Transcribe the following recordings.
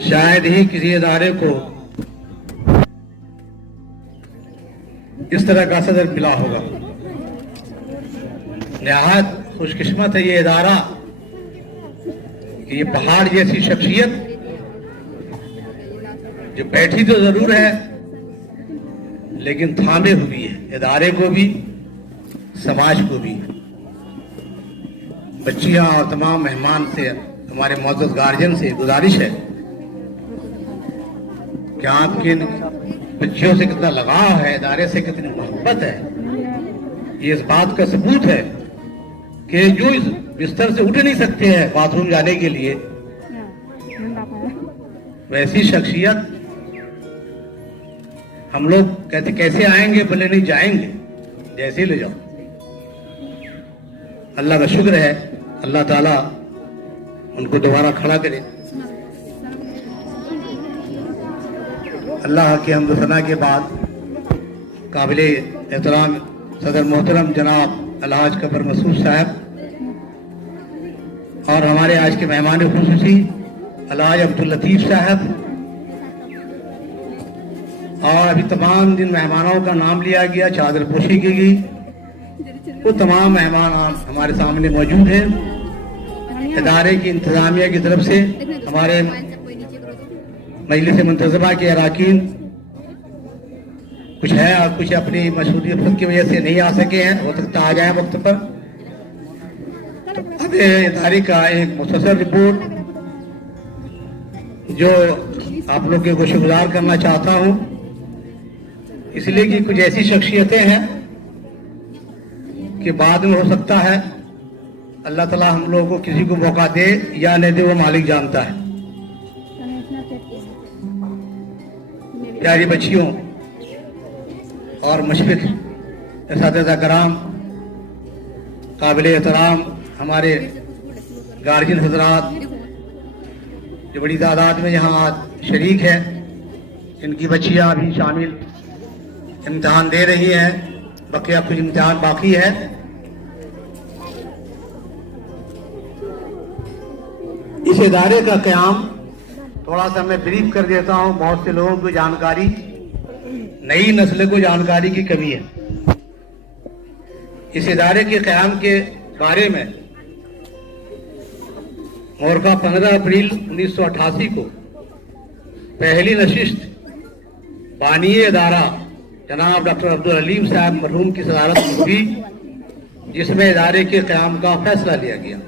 शायद ही किसी इदारे को इस तरह का सदर मिला होगा। निहायत खुशकिस्मत है ये इदारा कि ये पहाड़ जैसी शख्सियत जो बैठी तो जरूर है लेकिन थामे हुई है, इदारे को भी समाज को भी। बच्चियां और तमाम मेहमान से, हमारे मौजूद गार्जियन से गुजारिश है कि आपके बच्चियों से कितना लगाव है, इदारे से कितनी मोहब्बत है, ये इस बात का सबूत है कि जो इस बिस्तर से उठ नहीं सकते हैं बाथरूम जाने के लिए, वैसी शख्सियत हम लोग कहते कैसे आएंगे, बोले नहीं जाएंगे, जैसे ले जाओ। अल्लाह का शुक्र है, अल्लाह ताला उनको दोबारा खड़ा करे। अल्लाह के हम्द सना के बाद काबिल एहतराम सदर मोहतरम जनाब अलहाज कबर मसूद साहब और हमारे आज के मेहमान खुसूसी अलहाज अब्दुल लतीफ साहब और अभी तमाम जिन मेहमानों का नाम लिया गया, चादर पोशी की गई, वो तमाम मेहमान हमारे सामने मौजूद हैं। इदारे की इंतजामिया की तरफ से हमारे मजलिस मुंतज़िमा के अरकान कुछ है और कुछ अपनी मशगूलियत की वजह से नहीं आ सके हैं, हो सकता आ जाए वक्त पर। अब इदारे का एक मुख्तसर रिपोर्ट जो आप लोग के शुक्रगुजार करना चाहता हूँ, इसलिए कि कुछ ऐसी शख्सियतें हैं कि बाद में हो सकता है अल्लाह ताला हम लोगों को किसी को मौका दे या नहीं दे, वो मालिक जानता है। प्यारी बच्चियों और मुशफिक इस्ताद कराम, काबिल एहतराम हमारे गार्जियन हजरात जो बड़ी तादाद में यहाँ आज शरीक है, इनकी बच्चियाँ अभी शामिल इम्तिहान दे रही हैं, बकिया कुछ इम्तिहान बाकी है। इस इदारे का क़याम थोड़ा सा मैं ब्रीफ कर देता हूँ, बहुत से लोगों को जानकारी, नई नस्ल को जानकारी की कमी है। इस इदारे के क़याम के बारे में मोरका 15 अप्रैल 1988 को पहली नशिस्त बानिए इदारा जनाब डॉक्टर अब्दुल अलीम साहब मरहूम की सदारत में हुई, जिसमें इदारे के क़याम का फैसला लिया गया।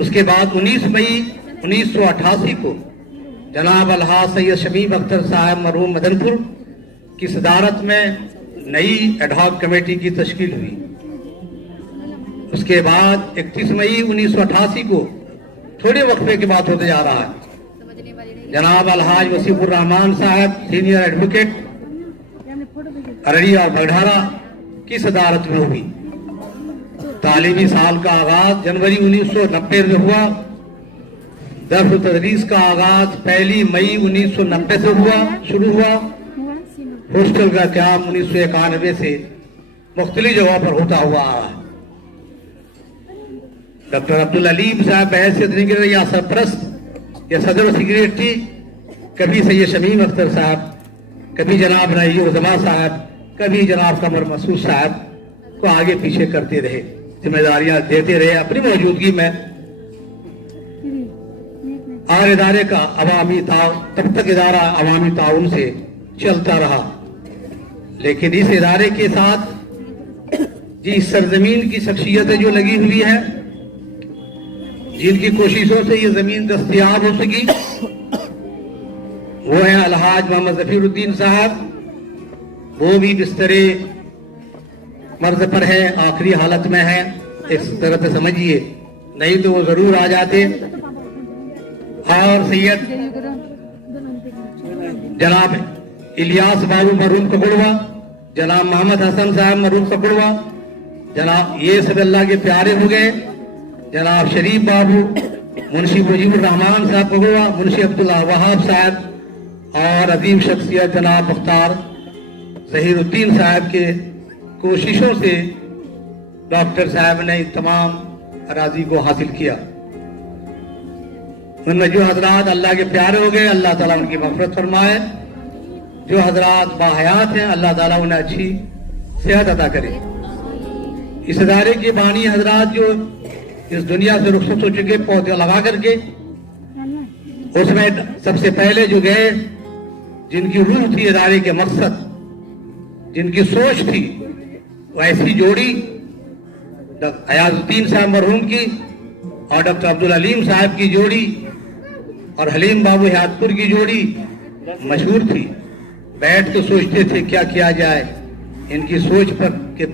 उसके बाद 19 मई 1988 को जनाब अलहाज सैयद शमीम अख्तर साहब मरहूम मदनपुर की सदारत में नई एडहॉक कमेटी की तश्कील हुई। उसके बाद 31 मई 1988 को, थोड़े वक्फे के बाद होते जा रहा है, जनाब अलहाज वसीफुर रहमान साहब सीनियर एडवोकेट अररिया और बगढ़ारा की सदारत में हुई। तालीमी साल का आगाज जनवरी 1990 में हुआ। दर्स व तदरीस का आगाज 1 मई 1990 से शुरू हुआ। हॉस्टल का क़याम 1991 से मुख्तलिफ जगहों पर होता हुआ आ रहा है। डॉक्टर अब्दुल अलीम साहब बहैसियत निगरान या सरपरस्त या सदर सेक्रेटरी, कभी सैयद शमीम अख्तर साहब, कभी जनाब नईम उज़्ज़मा साहब, कभी जनाब कमर मसूद साहब को आगे पीछे करते रहे, जिम्मेदारियां देते रहे अपनी मौजूदगी में। और इदारे का तब तक इदारा अवामी ताउन से चलता रहा, लेकिन इस इदारे के साथ जिस सरजमीन की शख्सियतें जो लगी हुई है, जिनकी कोशिशों से ये जमीन दस्तयाब हो सकी, वो है अलहाज मोहम्मद जफीरुद्दीन साहब। वो भी बिस्तरे मर्ज पर है, आखिरी हालत में है, इस तरह से समझिए, नहीं तो वो जरूर आ जाते। और सैयद जनाब इलियास बाबू मरहूम ककुड़वा, जनाब मोहम्मद हसन साहब मरहूम ककुड़वा, जनाब ये सब अल्लाह के प्यारे हो गए। जनाब शरीफ बाबू, मुंशी मुजीबुर रहमान साहब ककुड़वा, मुंशी अब्दुल्ला वहाब साहब और अजीम शख्सियत जनाब मुख्तार ज़हीरुद्दीन साहब के कोशिशों से डॉक्टर साहब ने तमाम अराजी को हासिल किया। उनमें जो हजरात अल्लाह के प्यारे हो गए, अल्लाह ताला उनकी मग़फ़िरत फरमाए। जो हजरात बाहयात हैं, अल्लाह ताला उन्हें अच्छी सेहत अता करे। इस इदारे के बानी हजरात जो इस दुनिया से रुखसत हो चुके, पौधे लगा करके, उसमें सबसे पहले जो गए, जिनकी रूह थी इदारे के मकसद, जिनकी सोच थी, वो ऐसी जोड़ी अयाजुद्दीन साहब मरहूम की और डॉक्टर अब्दुल हलीम साहब की जोड़ी और हलीम बाबू हयातपुर की जोड़ी मशहूर थी। बैठ के सोचते थे क्या किया जाए इनकी सोच पर कि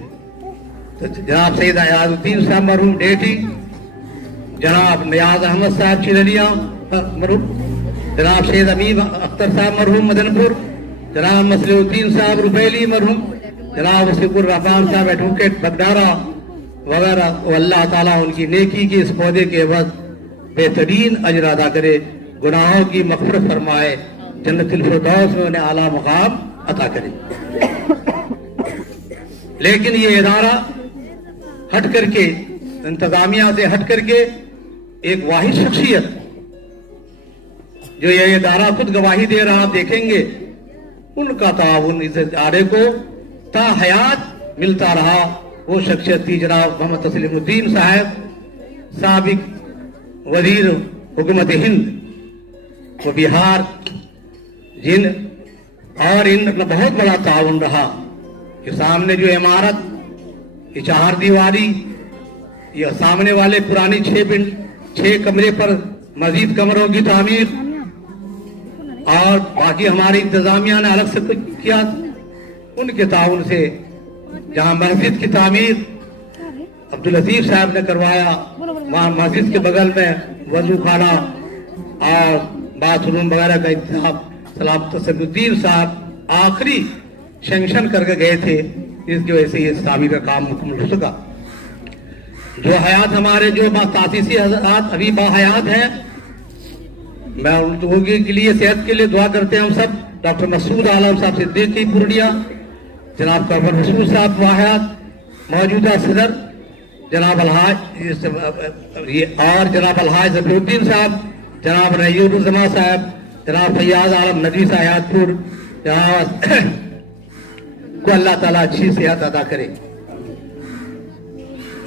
तो जनाब सैयद अयाजुद्दीन साहब मरहूम डेटी, जनाब नियाज अहमद साहब चिरलिया मरहूम, जनाब सैयद अमीर अख्तर साहब मरहूम मदनपुर, जनाब मसलुद्दीन साहब रुबैली मरहूम, जनाब वसीकुर रहमान साहब एडवोकेट बगडारा वगैरह। अल्लाह ताला उनकी नेकी के इस पौधे के एवज बेहतरीन अजर अदा करे, गुनाहों की मग़फ़िरत फरमाए, जन्नतुल फिरदौस में उन्हें आला मकाम अता करे। लेकिन ये इदारा हट करके, इंतजामिया से हट करके, एक वाहिद शख्सियत जो ये इदारा खुद गवाही दे रहा, आप देखेंगे उनका ताउन इस इदारे को ता हयात मिलता रहा। वो शख्सियत थी जनाब मोहम्मद तस्लीमुद्दीन साहब, साबिक वजीर हुकूमत हिंद, वो बिहार, जिन और इन बहुत बड़ा ताउन रहा। ये सामने जो इमारत, ये 4 दीवारी, ये सामने वाले पुरानी 6 कमरे पर मजीद कमरों की तामीर, और बाकी हमारी इंतजामिया ने अलग से कुछ किया। उनके ताउन से जहाँ मस्जिद की तामीर अब्दुल लतीफ साहब ने करवाया, वहाँ मस्जिद के बगल में वजू खाना और बाथरूम वगैरह का इंतजाम सलाम तसदुद्दीन साहब आखिरी सेंक्शन करके गए थे, इसकी वजह से ये तामीर का काम मुकम्मल हो सका। जो हयात हमारे जो तासीसी हज़रात अभी बाहयात हैं, मैं उन लोगों के लिए सेहत के लिए दुआ करते हैं हम सब। डॉक्टर मसूद आलम साहब सिद्दीकी पूर्णिया, जनाब कमर मसूद साहब बाहयात, मौजूदा सदर जनाब अलहाज और जनाब अलहाज ज़फरुद्दीन साहब, जनाब रईयुज़्ज़मा साहब, जनाब फैयाज आलम नदी हयातपुर, जनाब को अल्लाह ताला अच्छी सेहत अदा करे।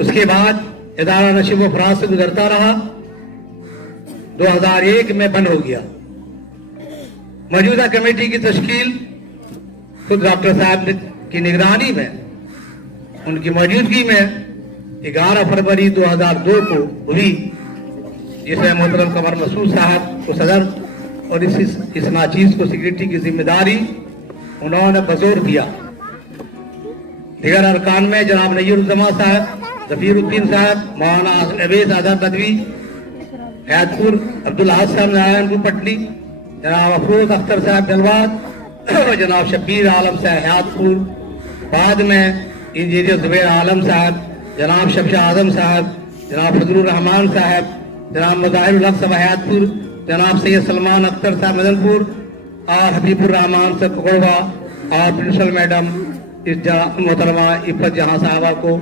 उसके बाद इदारा नशीब व फराज से गुजरता रहा, 2001 में बंद हो गया। मौजूदा कमेटी की तश्कील खुद डॉक्टर साहब की निगरानी में, उनकी मौजूदगी में 11 फरवरी 2002 को हुई, जिसमें मोहतरम कमर मसूद साहब को सदर और इस नाचीज को सेक्रेटरी की जिम्मेदारी उन्होंने बजोर दिया। दीगर अरकान में जनाब नईरुज़्ज़मा साहब, ज़फ़ीरुद्दीन साहब, मौलाना अवैस आज़ाद नदवी हयातपुर, अब्दुल अहद साहब नारायणपुर पटनी, जनाब अफरोज अख्तर साहब डलवाद, जनाब शब्बीर आलम साहब हयातपुर, बाद में इंजीनियर ज़ुबैर आलम साहब, जनाब शमशाह आजम साहब, जनाब फजलुर रहमान साहब, जनाब मुज़ाहिरुल हक साहब हयातपुर, जनाब सैयद सलमान अख्तर साहब मदनपुर और हबीबुर रहमान साहब कुकड़वा और प्रिंसिपल मैडम इस मोहतरमा इफ़त जहां साहबा को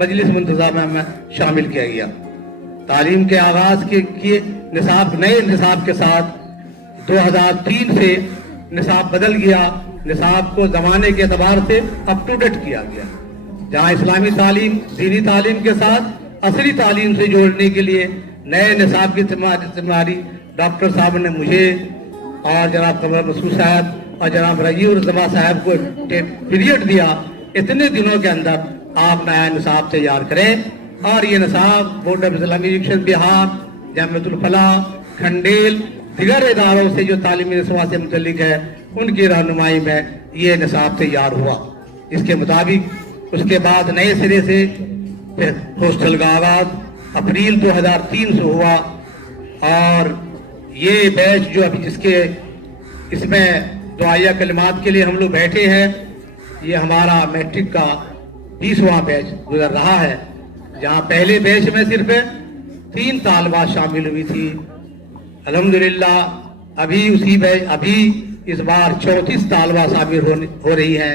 मजलिस मुंतज़मा में शामिल किया गया। तालीम के आगाज के किए निसाब, नए निसाब के साथ 2003 से निसाब बदल गया। निसाब को जमाने के एतबार से अप टू डेट किया गया, जहाँ इस्लामी तालीम, दीनी तालीम के साथ असली तालीम से जोड़ने के लिए नए निसाब की जिम्मेदारी डॉक्टर साहब ने मुझे और जनाब कमर मसूद साहब और जनाब रईयुज़्ज़मा साहब को पीरियड दिया। इतने दिनों के अंदर आप नया निसाब तैयार करें और ये निसाब बोर्ड ऑफ इस्लामी एजुकेशन बिहार, जामिअतुल फलाह, खंडेल, दिगर इदारों से जो तालीमी निसाब से मुतल्लिक है, उनकी रहनुमाई में ये निसाब तैयार हुआ। इसके मुताबिक उसके बाद नए सिरे से फिर हॉस्टल का आगाज अप्रैल 2003 से हुआ और ये बैच जो अभी जिसके इसमें दुआया कलिमात के लिए हम लोग बैठे हैं, ये हमारा मैट्रिक का 20वां बैच गुजर रहा है, जहाँ पहले बैच में सिर्फ 3 तालबात शामिल हुई थी। अल्हम्दुलिल्लाह अभी इस बार 34 तालबा शामिल हो रही है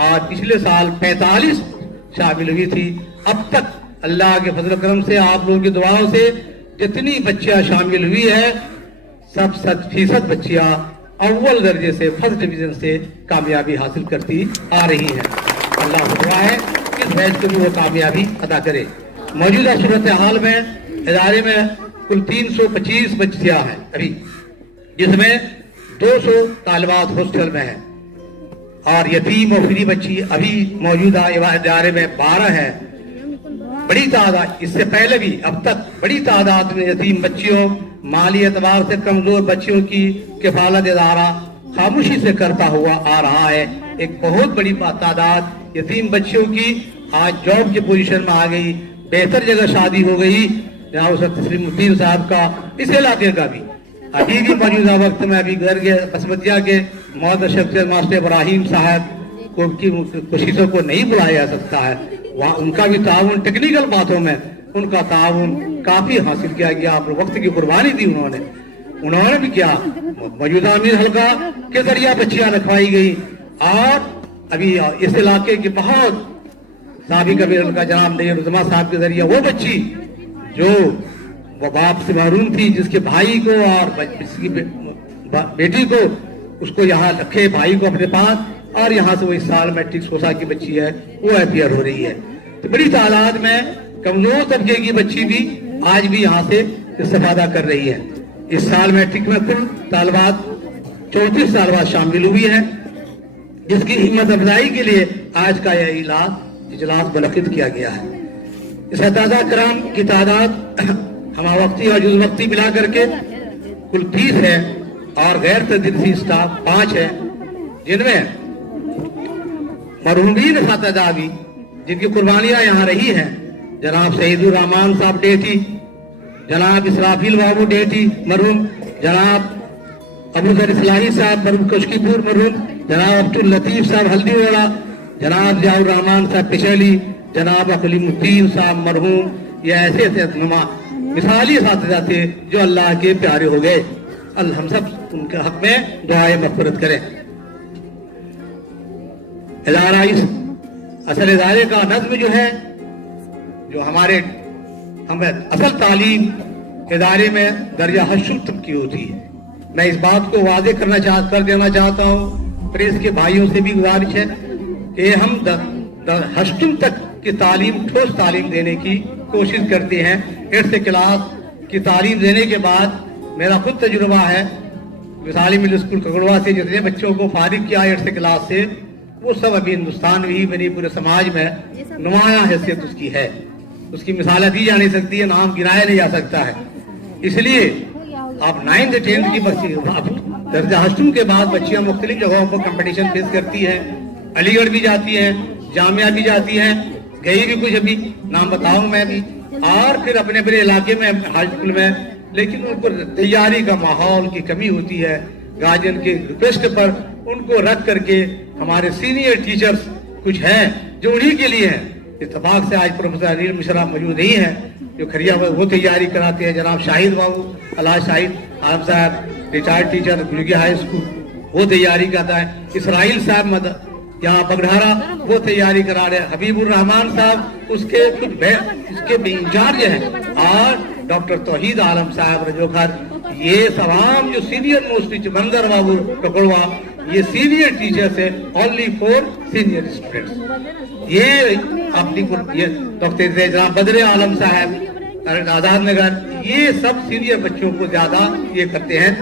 और पिछले साल 45 शामिल हुई थी। अब तक अल्लाह के फजल करम से, आप लोगों की दुआओं से जितनी बच्चियां शामिल हुई है सब 100% बच्चियां अव्वल दर्जे से फर्स्ट डिवीजन से कामयाबी हासिल करती आ रही हैं। अल्लाह से दुआ है कि इस बैच को भी वो कामयाबी अदा करे। मौजूदा सूरत हाल में इदारे में कुल 325 बच्चियां हैं अभी, जिसमें 200 तालिबात हॉस्टल में है और यतीम और फ्री बच्ची अभी मौजूदा इदारे में 12 है। बड़ी तादाद, इससे पहले भी अब तक बड़ी तादाद में यतीम बच्चियों, माली एतबार से कमजोर बच्चियों की किफालत इदारा खामोशी से करता हुआ आ रहा है। एक बहुत बड़ी तादाद यतीम बच्चियों की आज जॉब की पोजीशन में आ गई, बेहतर जगह शादी हो गई। जनाब तस्लीमुद्दीन साहब का इस इलाके का भी अभी भी मौजूदा वक्त में अभी घर के बसमतिया के मौजूदा शख्सियत मास्टर इब्राहिम साहब को की कोशिशों को नहीं बुलाया जा सकता है। वहाँ उनका भी ताउन, टेक्निकल बातों में उनका ताउन काफी हासिल किया गया। वक्त की कुर्बानी दी उन्होंने भी किया। मौजूदा अमीर हल्का के जरिया बच्चियां रखवाई गई और अभी इस इलाके की बहुत साबिक अमीर हल्का जनाब नईरुज़्ज़मा साहब के जरिया वो बच्ची जो वो बाप से महरूम थी, जिसके भाई को और जिसकी बेटी को उसको यहाँ रखे, भाई को अपने पास, और यहाँ से वो इस साल मैट्रिक सोसा की बच्ची है वो अपियर हो रही है। तो बड़ी तादाद में कमजोर तबके की बच्ची भी आज भी यहाँ से इस्तेफादा कर रही है। इस साल मैट्रिक में कुल तालिबात 34 तालिबात शामिल हुई है, जिसकी हिम्मत अफजाई के लिए आज का यह इजलास मुनक्किद किया गया है। इस अताज़ा कराम की तादाद हमावक्ती और जुज़ वक्ती मिला करके कुल 30 है और गैर तदरीसी स्टाफ 5 है, जिनमें मरहूमीन फातदा भी जिनकी कुर्बानियां यहाँ रही हैं, जनाब शहीदुर रहमान साहब डेटी, जनाब इसराफिल बाबू डेटी मरहूम, जनाब अबू ज़र इस्लाही साहब मरहूम कशकीपुर मरहूम, जनाब अब्दुल लतीफ साहब हल्दीवाला, जनाब जियाउर रहमान साहब पिछली, जनाब अकलीमुद्दीन साहब मरहूम। ये ऐसे मिसाली फातदा थे जो अल्लाह के प्यारे हो गए। अल्लाह हम सब उनके हक में दुआए मग़फ़िरत करें। इदारा इस असल इदारे का नज़्म जो है, जो हमें असल तालीम इदारे में दर्जा हश्र तक की होती है। मैं इस बात को वाज़ेह कर देना चाहता हूँ, प्रेस के भाइयों से भी गुजारिश है कि हम हश्र तक की तालीम, ठोस तालीम देने की कोशिश करते हैं। 8th क्लास की तालीम देने के बाद मेरा खुद तजुर्बा है, मिसाली मिडिल स्कूल ककड़वा से जितने बच्चों को फारिग किया 8th क्लास से, वो सब अभी हिंदुस्तान में ही बनी पूरे समाज में नुमाया हैसियत उसकी है। उसकी मिसाल दी जा नहीं सकती है, नाम गिनाया नहीं जा सकता है। इसलिए आप 9th 10th की बच्ची दर्जा हश्र के बाद बच्चियां मुख्तलिफ जगहों पर कंपटीशन फेस करती हैं, अलीगढ़ भी जाती हैं, जामिया भी जाती हैं, गई भी कुछ अभी नाम बताऊं मैं भी, और फिर अपने अपने इलाके में हाई स्कूल में, लेकिन उनको तैयारी का माहौल की कमी होती है। गार्जियन के रिक्वेस्ट पर उनको रख करके हमारे सीनियर टीचर्स कुछ हैं जो उन्हीं के लिए हैं। इत्तेफाक से आज प्रोफेसर अनिल मिश्रा मौजूद नहीं है जो खरिया में वो तैयारी कराते हैं। जनाब शाहिद बाबू अलाज शाहिद आलम साहब रिटायर्ड टीचर गुलगी हाई स्कूल, वो तैयारी करता है। इसराइल साहब यहाँ बगढ़ारा वो तैयारी करा रहे हैं। हबीबुर रहमान साहब उसके इंचार्ज हैं, और डॉक्टर तौहीद आलम साहब रजोखर, ये तमाम जो सीनियर मोस्ट टीचर, मंजर बाबू ककड़वा, ये सीनियर टीचर्स है, ओनली फॉर सीनियर स्टूडेंट्स। ये अपनी ये डॉक्टर जनाब बदर आलम साहब आजाद नगर, ये सब सीनियर बच्चों को ज्यादा ये करते हैं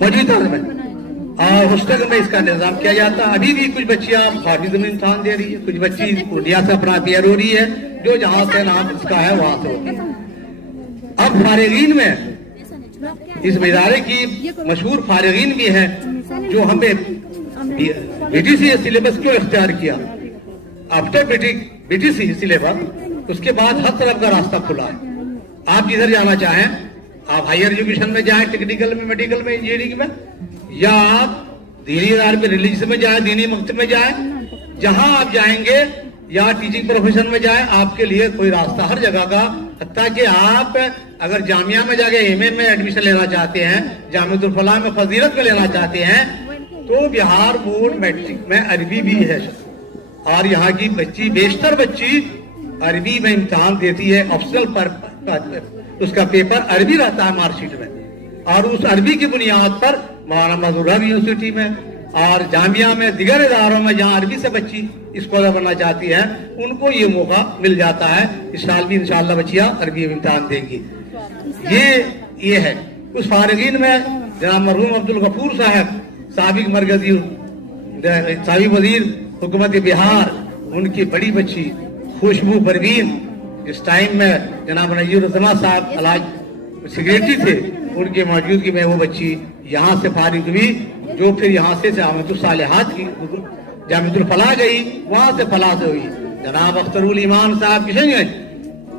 मौजूदा में, और हॉस्टल में इसका निजाम किया जाता है। अभी भी कुछ बच्चियां हाफिज में इम्तहान दे रही है, कुछ बच्ची पूर्णिया से अपना अपियर हो रही है, जो जहां से नाम इसका है वहां से होती है। अब फारिगीन में इस इदारे की मशहूर फारिगीन भी हैं जो हमें बीटीसी सिलेबस क्यों इख्तियार किया। आफ्टर बीटीसी सिलेबस उसके बाद हर तरफ का रास्ता खुला है। आप जिधर जाना चाहें, आप हायर एजुकेशन में जाएं, टेक्निकल में, मेडिकल में, इंजीनियरिंग में, या आप दीनी इदारे में, रिलीजियस में जाएं, दीनी मकतब में जाएं, जहां आप जाएंगे, या टीचिंग प्रोफेशन में जाएं, आपके लिए कोई रास्ता हर जगह का। हत्ता कि आप अगर जामिया में जाके एमए में एडमिशन लेना चाहते हैं, जामिअतुल फलाह में फजीलत में लेना चाहते हैं, तो बिहार बोर्ड मैट्रिक में अरबी भी है, और यहाँ की बच्ची बेशतर बच्ची अरबी में इम्तिहान देती है। ऑप्शनल पर उसका पेपर अरबी रहता है मार्कशीट में, और उस अरबी की बुनियाद पर मौलाना मजहूर यूनिवर्सिटी में और जामिया में दिगर इदारों में जहाँ अरबी से बच्ची स्कॉलर बनना चाहती है उनको ये मौका मिल जाता है। इस साल भी इंशाअल्लाह बच्चियाँ अरबी में इम्तिहान देंगी। ये है। उस फारिगीन में जनाब मरहूम अब्दुल गफूर साहब साबिक मरकजी साबिक वजीर हुकूमत बिहार, उनकी बड़ी बच्ची खुशबू परवीन, इस टाइम में जनाब नजीर साहब अलाज सेक्रेटरी थे, उनके मौजूदगी में वो बच्ची यहाँ से फारिग हुई, जो फिर यहाँ से जामिअतुल सालिहात की जामिअतुल फलाह गई, वहाँ से फलाह से हुई। जनाब अख्तरुल ईमान साहब किशनगंज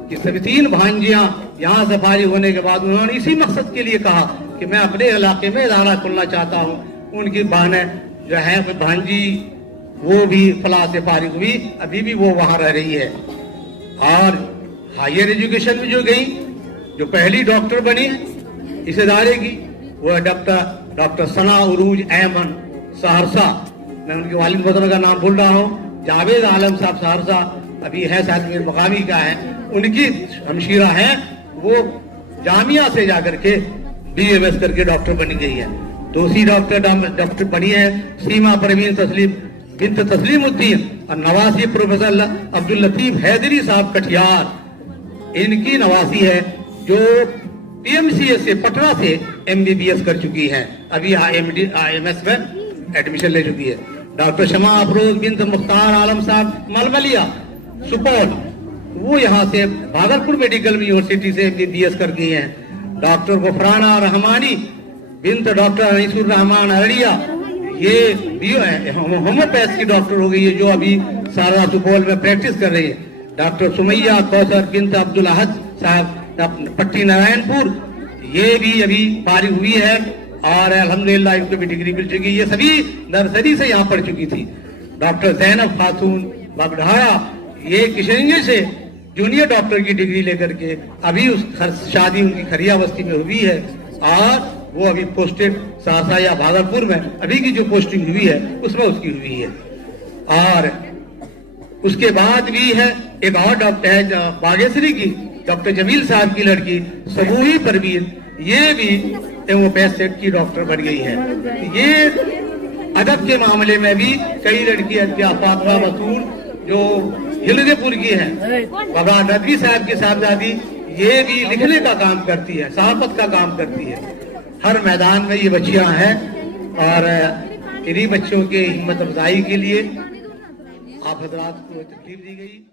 कि सभी 3 भांजियाँ यहाँ से फारिग होने के बाद उन्होंने इसी मकसद के लिए कहा कि मैं अपने इलाके में इदारा खोलना चाहता हूँ। उनकी बहनें जो है भांजी वो भी फलाह से फारिग हुई, अभी भी वो वहाँ रह रही है। और हायर एजुकेशन में जो गई, जो पहली डॉक्टर बनी इस इदारे की, वो डॉक्टर सना उरूज ऐमन सहरसा, मैं उनके वालिद मोहतरम का नाम भूल रहा हूँ, जावेद आलम साहब सहरसा, अभी है शायद मीर मकामी का है, उनकी हमशीरा है, वो जामिया से जाकर के BMS करके डॉक्टर बनी गई है। दूसरी डॉक्टर बनी है सीमा परवीन तस्लीम बिन्त तस्लीमुद्दीन, और नवासी प्रोफेसर अब्दुल लतीफ हैदरी साहब कटियार, इनकी नवासी है जो PMCS से पटना से MBBS कर चुकी है, अभी IMS में एडमिशन ले चुकी है। डॉक्टर शमा अफरोज बिन्त मुख्तार आलम साहब मलमलिया सुपौल, वो यहाँ से भागलपुर मेडिकल यूनिवर्सिटी से MBBS कर गई हैं। डॉक्टर गुफराना रहमानी बिन्त डॉक्टर अनीसुर रहमान अरड़िया, ये होम्योपैथ की डॉक्टर हो गई है, जो अभी सारदा सुपौल में प्रैक्टिस कर रही है। डॉक्टर सुमैया कौसर बिन्त अब्दुल अहद साहब पट्टी नारायणपुर, ये भी अभी फारिग हुई है और अल्हम्दुलिल्लाह इनको भी डिग्री मिल चुकी है। ये सभी नर्सरी से यहाँ पढ़ चुकी थी। डॉक्टर जैनब खातून बगढ़ाया, ये किशनगंज से जूनियर डॉक्टर की डिग्री लेकर के अभी शादी उनकी खरिया बस्ती में हुई है, और वो अभी पोस्टेड सहरसा या भागलपुर में अभी की जो पोस्टिंग हुई है उसमें उसकी हुई है। और उसके बाद भी है एक और डॉक्टर है बागेश्वरी की, डॉक्टर जमील साहब की लड़की सबूही परवीन, ये भी होम्योपैथ सेट की डॉक्टर बन गई है। ये अदब के मामले में भी कई लड़कियां, फातिमा बतूल जो हिलदेपुर की है, बाबा नदवी साहब की साहबजादी, ये भी लिखने का काम करती है, सहाफत का काम करती है। हर मैदान में ये बच्चियां हैं, और इन्हीं बच्चों के हिम्मत अफजाई के लिए आप हजरात को तकलीफ दी गई।